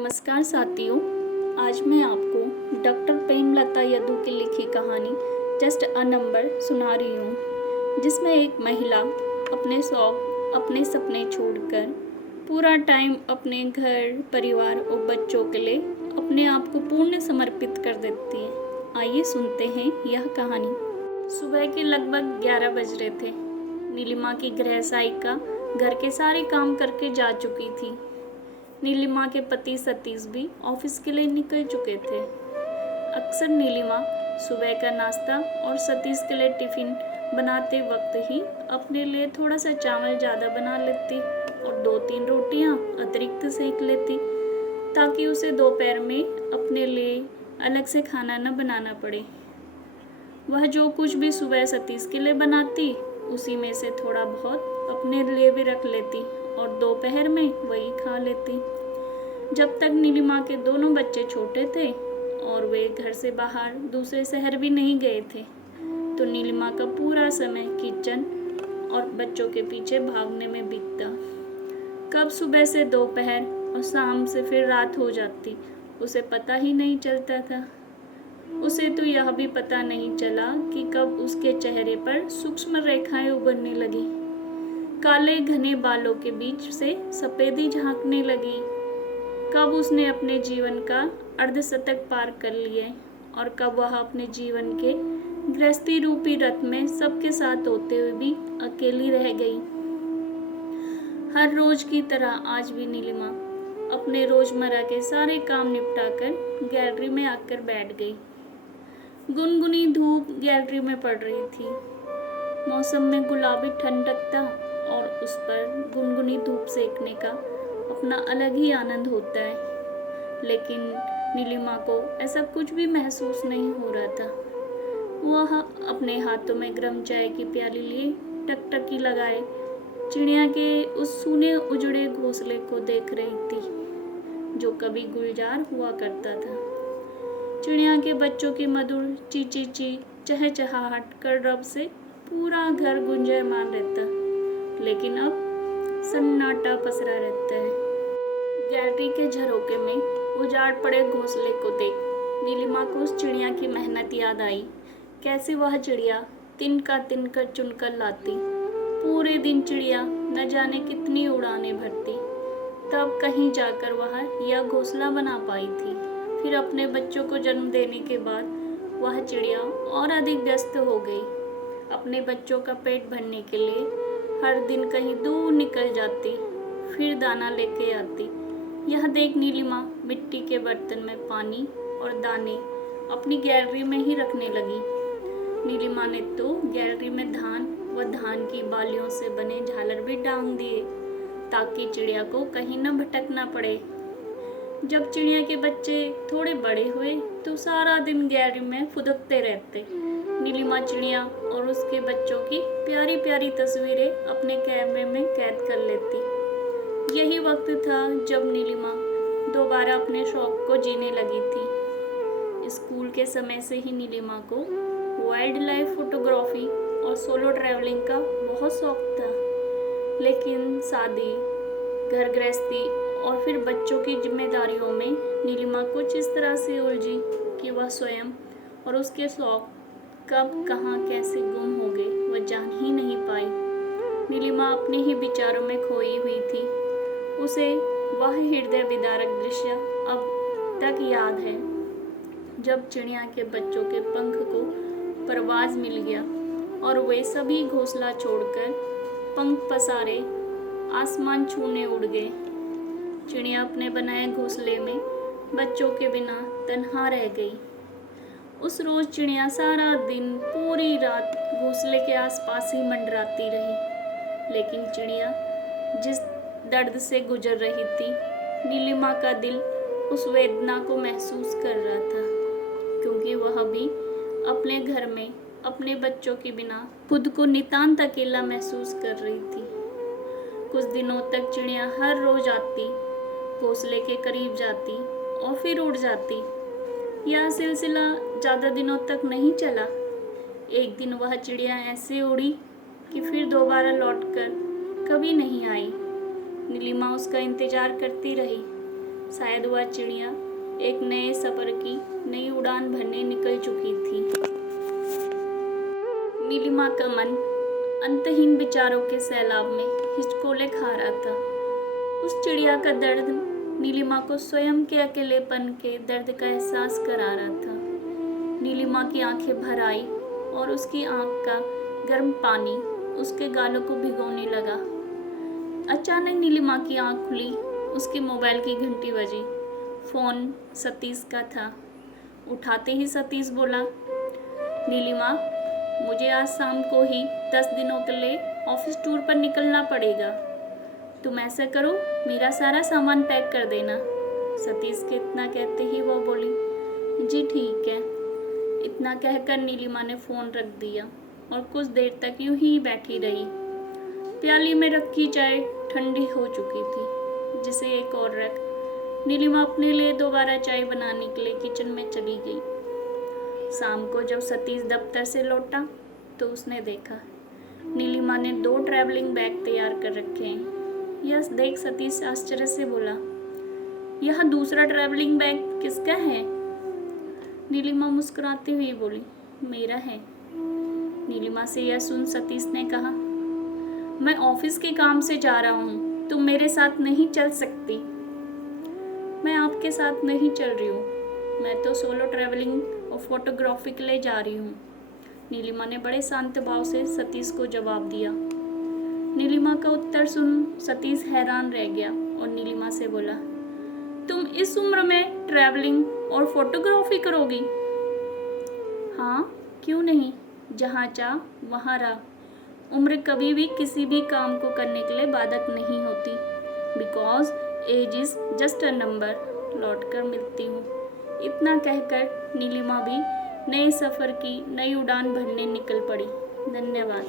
नमस्कार साथियों। आज मैं आपको डॉक्टर प्रेमलता यदु की लिखी कहानी जस्ट अ नंबर सुना रही हूँ, जिसमें एक महिला अपने शौक अपने सपने छोड़कर पूरा टाइम अपने घर परिवार और बच्चों के लिए अपने आप को पूर्ण समर्पित कर देती है। आइए सुनते हैं यह कहानी। सुबह के लगभग 11 बज रहे थे। नीलिमा की गृह सहायिका घर के सारे काम करके जा चुकी थी। नीलिमा के पति सतीश भी ऑफिस के लिए निकल चुके थे। अक्सर नीलिमा सुबह का नाश्ता और सतीश के लिए टिफिन बनाते वक्त ही अपने लिए थोड़ा सा चावल ज़्यादा बना लेती और 2-3 रोटियां अतिरिक्त सेक लेती, ताकि उसे दोपहर में अपने लिए अलग से खाना न बनाना पड़े। वह जो कुछ भी सुबह सतीश के लिए बनाती, उसी में से थोड़ा बहुत अपने लिए भी रख लेती और दोपहर में वही खा लेती। जब तक नीलिमा के दोनों बच्चे छोटे थे और वे घर से बाहर दूसरे शहर भी नहीं गए थे, तो नीलिमा का पूरा समय किचन और बच्चों के पीछे भागने में बीतता। कब सुबह से दोपहर और शाम से फिर रात हो जाती, उसे पता ही नहीं चलता था। उसे तो यह भी पता नहीं चला कि कब उसके चेहरे पर सूक्ष्म रेखाएं उभरने लगी, काले घने बालों के बीच से सफेदी झांकने लगी। कब उसने अपने जीवन का अर्धशतक पार कर लिए और कब वह अपने जीवन के गृहस्थी रूपी रथ में सबके साथ होते हुए भी अकेली रह गई। हर रोज की तरह आज भी नीलिमा अपने रोजमर्रा के सारे काम निपटाकर गैलरी में आकर बैठ गई। गुनगुनी धूप गैलरी में पड़ रही थी। मौसम में गुलाबी ठंडक था और उस पर गुनगुनी धूप सेकने का अपना अलग ही आनंद होता है, लेकिन नीलिमा को ऐसा कुछ भी महसूस नहीं हो रहा था। वह अपने हाथों में गर्म चाय की प्याली लिए टकटकी लगाए चिड़िया के उस सूने उजड़े घोंसले को देख रही थी, जो कभी गुलजार हुआ करता था। चिड़िया के बच्चों की मधुर ची ची ची चहचहाहट कलरव से पूरा घर गुंजायमान रहता, लेकिन अब सन्नाटा पसरा रहता है। गैलरी के झरोके में उजाड़ पड़े घोंसले को देख नीलिमा को उस चिड़िया की मेहनत याद आई। कैसे वह चिड़िया तिनका तिनकर चुनकर लाती। पूरे दिन चिड़िया न जाने कितनी उड़ानें भरती, तब कहीं जाकर वह यह घोंसला बना पाई थी। फिर अपने बच्चों को जन्म देने के बाद वह चिड़िया और अधिक व्यस्त हो गई। अपने बच्चों का पेट भरने के लिए हर दिन कहीं दूर निकल जाती, फिर दाना लेके आती। यह देख नीलिमा मिट्टी के बर्तन में पानी और दाने अपनी गैलरी में ही रखने लगी। नीलिमा ने तो गैलरी में धान व धान की बालियों से बने झालर भी टांग दिए, ताकि चिड़िया को कहीं न भटकना पड़े। जब चिड़िया के बच्चे थोड़े बड़े हुए तो सारा दिन गैलरी में फुदकते रहते। नीलिमा चिड़िया और उसके बच्चों की प्यारी प्यारी तस्वीरें अपने कैमरे में कैद कर लेती। यही वक्त था जब नीलिमा दोबारा अपने शौक को जीने लगी थी। स्कूल के समय से ही नीलिमा को वाइल्ड लाइफ फोटोग्राफी और सोलो ट्रैवलिंग का बहुत शौक था, लेकिन शादी, घर गृहस्थी और फिर बच्चों की जिम्मेदारियों में नीलिमा कुछ इस तरह से उलझी कि वह स्वयं और उसके शौक कब कहाँ कैसे गुम हो गए वह जान ही नहीं पाई। नीलिमा अपने ही विचारों में खोई हुई थी। उसे वह हृदय विदारक दृश्य अब तक याद है, जब चिड़िया के बच्चों के पंख को परवाज मिल गया और वे सभी घोंसला छोड़कर पंख पसारे आसमान छूने उड़ गए। चिड़िया अपने बनाए घोंसले में बच्चों के बिना तन्हा रह गई। उस रोज चिड़िया सारा दिन पूरी रात घोंसले के आसपास ही मंडराती रही, लेकिन चिड़िया जिस दर्द से गुजर रही थी, नीलिमा का दिल उस वेदना को महसूस कर रहा था, क्योंकि वह भी अपने घर में अपने बच्चों के बिना खुद को नितांत अकेला महसूस कर रही थी। कुछ दिनों तक चिड़िया हर रोज आती, घोंसले के करीब जाती और फिर उड़ जाती। यह सिलसिला ज़्यादा दिनों तक नहीं चला। एक दिन वह चिड़िया ऐसे उड़ी कि फिर दोबारा लौटकर कभी नहीं आई। नीलिमा उसका इंतजार करती रही, शायद वह चिड़िया एक नए सफ़र की नई उड़ान भरने निकल चुकी थी। नीलिमा का मन अंतहीन विचारों के सैलाब में हिचकोले खा रहा था। उस चिड़िया का दर्द नीलिमा को स्वयं के अकेलेपन के दर्द का एहसास करा रहा था। नीलिमा की आंखें भर आई और उसकी आंख का गर्म पानी उसके गालों को भिगोने लगा। अचानक नीलिमा की आंख खुली, उसके मोबाइल की घंटी बजी। फ़ोन सतीश का था। उठाते ही सतीश बोला, नीलिमा, मुझे आज शाम को ही 10 दिनों के लिए ऑफिस टूर पर निकलना पड़ेगा। तुम ऐसा करो, मेरा सारा सामान पैक कर देना। सतीश के इतना कहते ही वो बोली, जी ठीक है। इतना कहकर नीलिमा ने फ़ोन रख दिया और कुछ देर तक यूं ही बैठी रही। प्याली में रखी चाय ठंडी हो चुकी थी, जिसे एक और रख नीलिमा अपने लिए दोबारा चाय बनाने के लिए किचन में चली गई। शाम को जब सतीश दफ्तर से लौटा तो उसने देखा नीलिमा ने 2 ट्रैवलिंग बैग तैयार कर रखे हैं। यह देख सतीश आश्चर्य से बोला, यह दूसरा ट्रैवलिंग बैग किसका है? नीलिमा मुस्कुराती हुई बोली, मेरा है। नीलिमा से यह सुन सतीश ने कहा, मैं ऑफिस के काम से जा रहा हूँ, तुम मेरे साथ नहीं चल सकती। मैं आपके साथ नहीं चल रही हूँ, मैं तो सोलो ट्रैवलिंग और फोटोग्राफी के लिए जा रही हूँ। नीलिमा ने बड़े शांत भाव से सतीश को जवाब दिया। नीलिमा का उत्तर सुन सतीश हैरान रह गया और नीलिमा से बोला, तुम इस उम्र में ट्रैवलिंग और फोटोग्राफी करोगी? हाँ, क्यों नहीं, जहाँ चाह वहाँ राह। उम्र कभी भी किसी भी काम को करने के लिए बाधक नहीं होती। Because age is just a number. लौट कर मिलती हूँ। इतना कहकर नीलिमा भी नए सफ़र की नई उड़ान भरने निकल पड़ी। धन्यवाद।